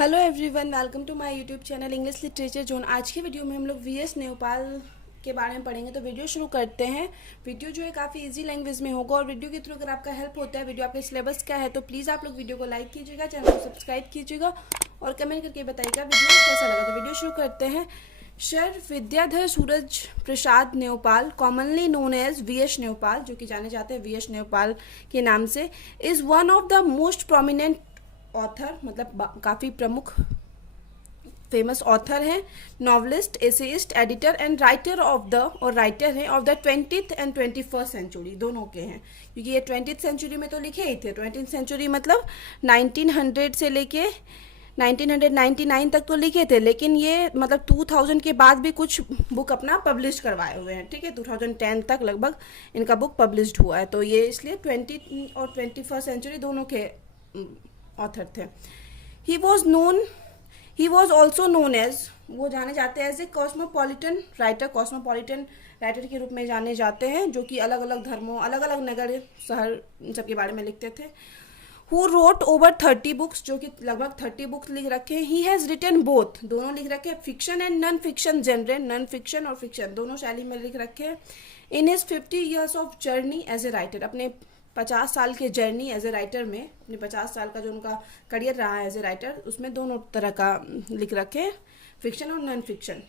Hello everyone, welcome to my YouTube channel English literature zone. आज की video में हम लोग वीएस न्योपाल के बारे में पढ़ेंगे। तो वीडियो शुरू करते हैं। वीडियो जो है काफ़ी इजी लैंग्वेज में होगा और वीडियो के थ्रू अगर आपका हेल्प होता है, वीडियो आपके सिलेबस का है, तो प्लीज़ आप लोग वीडियो को लाइक कीजिएगा, चैनल को सब्सक्राइब कीजिएगा और कमेंट करके बताइएगा वीडियो कैसा लगा। तो वीडियो शुरू करते हैं। Sir Vidyadhar Suraj Prasad न्योपाल, commonly known as VS न्योपाल, जो कि जाने जाते हैं वीएस न्योपाल के नाम से, is one of the most prominent author, मतलब काफ़ी प्रमुख फेमस ऑथर हैं, novelist, essayist, editor and writer of the, और राइटर हैं of the 20th and 21st century, दोनों के हैं, क्योंकि ये 20th सेंचुरी में तो लिखे ही थे। 20th सेंचुरी मतलब 1900 से लेके 1999 तक तो लिखे थे, लेकिन ये मतलब 2000 के बाद भी कुछ बुक अपना पब्लिश करवाए हुए हैं। ठीक है, 2010 तक लगभग इनका बुक पब्लिश्ड हुआ है। तो ये इसलिए 20 और 21st सेंचुरी दोनों के ऑथर थे। He was also known as, वो जाने जाते हैं as a cosmopolitan writer, cosmopolitan writer के रूप में जाने जाते हैं, जो कि अलग अलग धर्मों, अलग अलग नगर, शहर, इन सब के बारे में लिखते थे। हु रोट ओवर 30 बुक्स, जो कि लगभग 30 बुक्स लिख रखे हैं। ही हैज़ रिटन बोथ, दोनों लिख रखे हैं, fiction and non fiction genre, non fiction और फिक्शन दोनों शैली में लिख रखे हैं। In his 50 years of journey as a writer, अपने 50 साल के जर्नी एज ए राइटर में, अपने 50 साल का जो उनका करियर रहा है एज ए राइटर, उसमें दोनों तरह का लिख रखे हैं, फिक्शन और नॉन फिक्शन।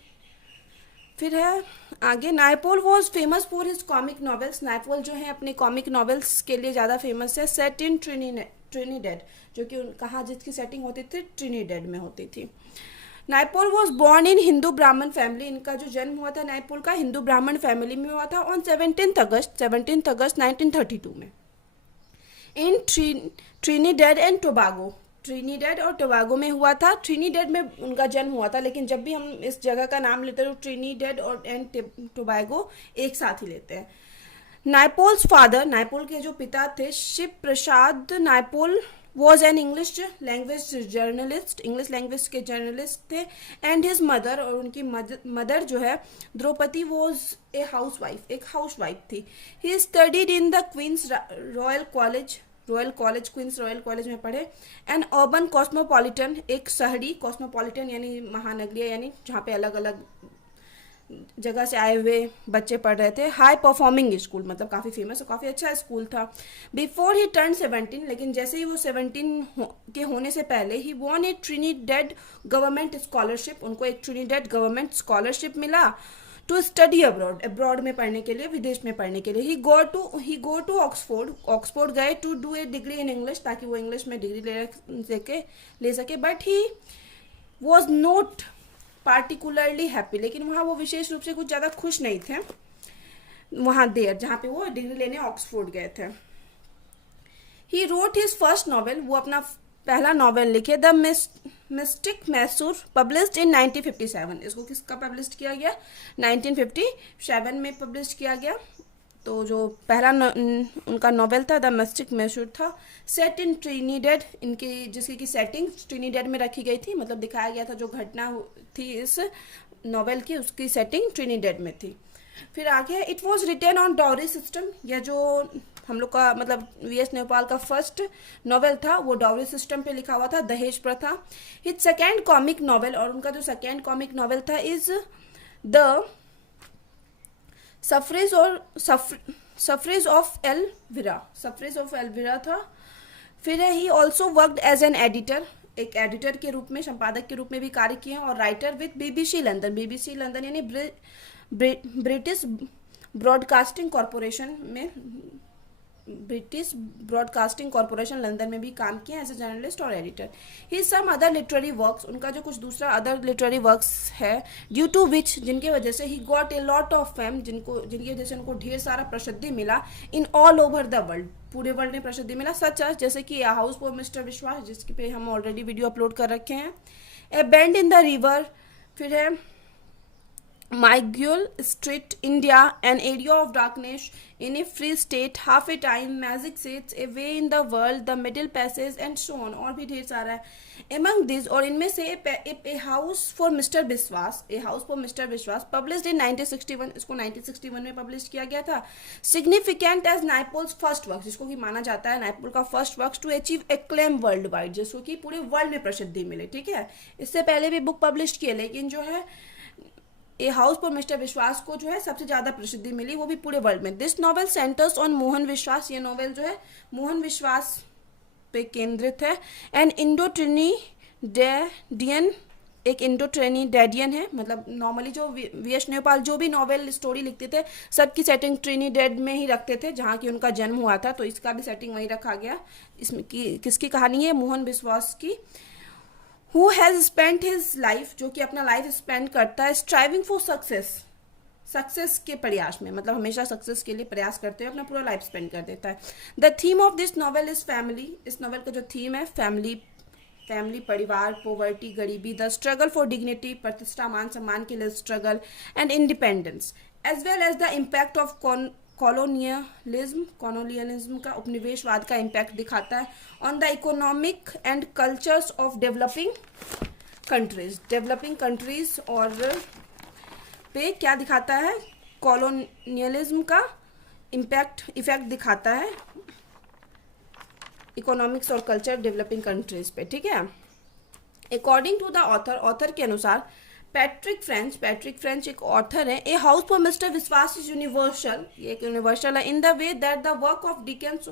फिर है आगे, Naipaul was famous for his comic novels. Naipaul जो है अपने कॉमिक नॉवेल्स के लिए ज़्यादा फेमस है। सेट इन ट्रिनिडेड, जो कि कहाँ जिसकी सेटिंग होती थी, ट्रिनिडेड में होती थी। नायपोल वॉज बॉर्न इन हिंदू ब्राह्मण फैमिली, इनका जो जन्म हुआ था नायपोल का हिंदू ब्राह्मण फैमिली में हुआ था ऑन 17th अगस्त 1932 में, इन ट्रिनिडेड एंड टोबागो, ट्रिनिडेड और टोबागो में हुआ था। ट्रिनिडेड में उनका जन्म हुआ था, लेकिन जब भी हम इस जगह का नाम लेते हैं तो ट्रिनिडेड और एंड टोबागो एक साथ ही लेते हैं। नायपोल्स फादर, नायपोल के जो पिता थे, Shiv Prasad Naipaul, was an English language journalist, English language के जर्नलिस्ट थे। एंड हिज मदर, और उनकी मदर जो है Draupadi, was a house wife, एक हाउस वाइफ थी। He studied in the Queen's Royal College, Queen's Royal College में पढ़े। एंड अर्बन कॉस्मोपॉलिटन, एक शहरी कॉस्मोपॉलिटन यानी महानगरीय, यानी जहाँ पे अलग अलग जगह से आए हुए बच्चे पढ़ रहे थे। हाई परफॉर्मिंग स्कूल, मतलब काफ़ी फेमस और काफ़ी अच्छा स्कूल था। बिफोर ही टर्न 17, लेकिन जैसे ही वो 17 के होने से पहले, he won a Trinidad government scholarship, उनको एक ट्रिनिडेड गवर्नमेंट स्कॉलरशिप मिला टू स्टडी अब्रॉड, अब्रॉड में पढ़ने के लिए, विदेश में पढ़ने के लिए। ही गो टू ऑक्सफोर्ड गए to do a degree in English, ताकि वो इंग्लिश में डिग्री ले सके। But he was not particularly happy, लेकिन वहाँ वो विशेष रूप से कुछ ज़्यादा खुश नहीं थे, वहाँ देर जहाँ पे वो डिग्री लेने ऑक्सफोर्ड गए थे। He wrote his first novel, वो अपना पहला नॉवेल लिखे, the mystic Mysore, published in 1957। इसको किसका पब्लिश किया गया? 1957 में पब्लिश किया गया। तो जो पहला उनका नॉवेल था द मिस्टिक मैसूर था। सेट इन ट्रिनिडेड, इनकी जिसकी की सेटिंग ट्रिनिडेड में रखी गई थी, मतलब दिखाया गया था जो घटना थी इस नॉवेल की, उसकी सेटिंग ट्रिनिडेड में थी। फिर आगे, it was written on dowry system, यह जो हम लोग का मतलब वीएस न्योपाल का फर्स्ट नॉवेल था वो डाउरी सिस्टम पे लिखा हुआ था, दहेज प्रथा। हिज सेकेंड कॉमिक नॉवेल, और उनका जो सेकेंड कॉमिक नॉवेल था, is the suffrage of Elvira था। फिर he also worked as an editor, एक एडिटर के रूप में, संपादक के रूप में भी कार्य किए हैं, और राइटर विद बीबीसी लंदन यानी ब्रिटिश ब्रॉडकास्टिंग कॉरपोरेशन लंदन में भी काम किया एज ए जर्नलिस्ट और एडिटर। ही सम अदर लिटरेरी वर्क्स, उनका जो कुछ दूसरा अदर लिटरेरी वर्क्स है, ड्यू टू विच, जिनके वजह से he got a lot of fame, जिनकी वजह से उनको ढेर सारा प्रसिद्धि मिला, in all over the world, पूरे वर्ल्ड में प्रसिद्धि मिला। सच एज, जैसे कि हाउस फॉर मिस्टर विश्वास, जिसके पे हम ऑलरेडी वीडियो अपलोड कर रखे हैं। ए बेंड इन द रिवर, फिर है Miguel Street, India, an area of darkness in a free state, half a time, magic seats, a way in the world, the middle passage and so on. और भी ढेर सारा है. Among these, और इनमें से a house for Mr. विश्वास, a house for Mr. विश्वास, published in 1961, इसको 1961 में पब्लिश किया गया था. Significant as Naipaul's first work, जिसको कि माना जाता है नाइपोल का first work to achieve acclaim world wide, जिसको कि पूरे वर्ल्ड में प्रसिद्धि मिले. ठीक है, इससे पहले भी बुक पब्लिश किए, लेकिन जो है ए हाउस फॉर मिस्टर विश्वास को जो है सबसे ज्यादा प्रसिद्धि मिली, वो भी पूरे वर्ल्ड में. This novel centres on Mohan विश्वास, ये नॉवेल जो है मोहन विश्वास पे केंद्रित है. एंड इंडो ट्रिनिडेडियन, एक इंडो ट्रिनिडेडियन है, मतलब नॉर्मली जो वी.एस. न्योपाल जो भी नॉवेल स्टोरी लिखते थे सबकी सेटिंग ट्रिनिडेड में ही रखते थे, जहाँ की उनका जन्म हुआ था, तो इसका भी सेटिंग वहीं रखा गया. इसमें किसकी कहानी है? मोहन विश्वास की. Who has spent his life, जो कि अपना लाइफ स्पेंड करता है striving for success, सक्सेस के प्रयास में, मतलब हमेशा सक्सेस के लिए प्रयास करते हुए अपना पूरा लाइफ स्पेंड कर देता है. The theme of this novel is family, इस नॉवेल का जो थीम है फैमिली, परिवार, पोवर्टी, गरीबी, द स्ट्रगल फॉर डिग्निटी, प्रतिष्ठा, मान सम्मान के लिए struggle, and independence, as well as the impact of colonialism का, उपनिवेशवाद का इम्पैक्ट दिखाता है on the economic and cultures of developing countries, और पे क्या दिखाता है? कॉलोनियलिज्म का इफेक्ट दिखाता है इकोनॉमिक्स और कल्चर डेवलपिंग कंट्रीज पे. ठीक है, अकॉर्डिंग टू द ऑथर के अनुसार, पैट्रिक फ्रेंच एक ऑथर है. ए हाउस फॉर मिस्टर विश्वास इज यूनिवर्सल, ये एक यूनिवर्सल है, in the way that the work of Dickens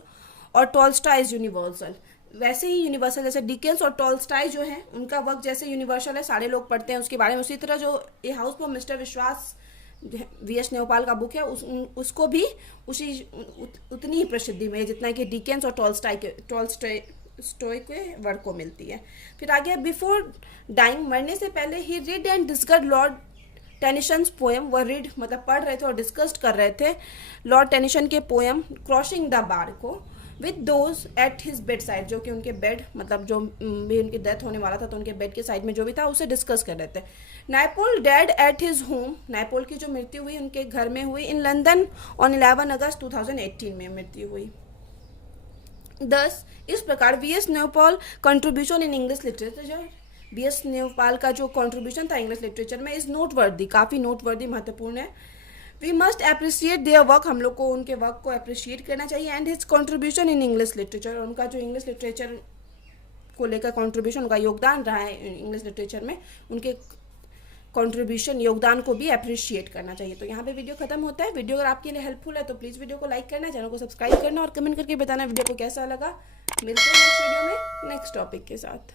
और टॉलस्टॉय इज यूनिवर्सल. वैसे ही यूनिवर्सल, जैसे डिकेंस और टॉलस्टॉय जो है उनका वर्क जैसे यूनिवर्सल है, सारे लोग पढ़ते हैं उसके बारे में, उसी तरह जो ए हाउस फॉर मिस्टर विश्वास वी.एस. न्योपाल का बुक है उसको भी उतनी ही प्रसिद्धि में जितना कि डिकेंस और टॉलस्टॉय के वर्क को मिलती है. फिर आगे, बिफोर डाइंग, मरने से पहले, he read and discuss Lord Tennyson's poem, वह रीड मतलब पढ़ रहे थे और डिस्कस कर रहे थे लॉर्ड टेनिसन के पोएम क्रॉसिंग द बार को, with those at his bed side, जो कि उनके बेड, मतलब जो भी उनकी डेथ होने वाला था तो उनके बेड के साइड में जो भी था उसे डिस्कस कर रहे थे. Naipaul dead at his home, Naipaul की जो मृत्यु हुई उनके घर में हुई, इन लंदन ऑन 11 अगस्त 2018 में मृत्यु हुई. 10 इस प्रकार V S. Naipaul contribution in English literature, V S. Naipaul का जो कंट्रीब्यूशन था इंग्लिश लिटरेचर में इज नोटवर्दी, काफ़ी नोटवर्दी, महत्वपूर्ण है. We must appreciate their work, हम लोग को उनके वर्क को अप्रिशिएट करना चाहिए. And his contribution in English literature, उनका जो इंग्लिश लिटरेचर को लेकर कंट्रीब्यूशन, उनका योगदान रहा है इंग्लिश लिटरेचर में, उनके कंट्रीब्यूशन, योगदान को भी अप्रिशिएट करना चाहिए. तो यहाँ पे वीडियो खत्म होता है. वीडियो अगर आपके लिए हेल्पफुल है तो प्लीज़ वीडियो को लाइक करना, चैनल को सब्सक्राइब करना और कमेंट करके बताना वीडियो को कैसा लगा. मिलते हैं नेक्स्ट वीडियो में नेक्स्ट टॉपिक के साथ.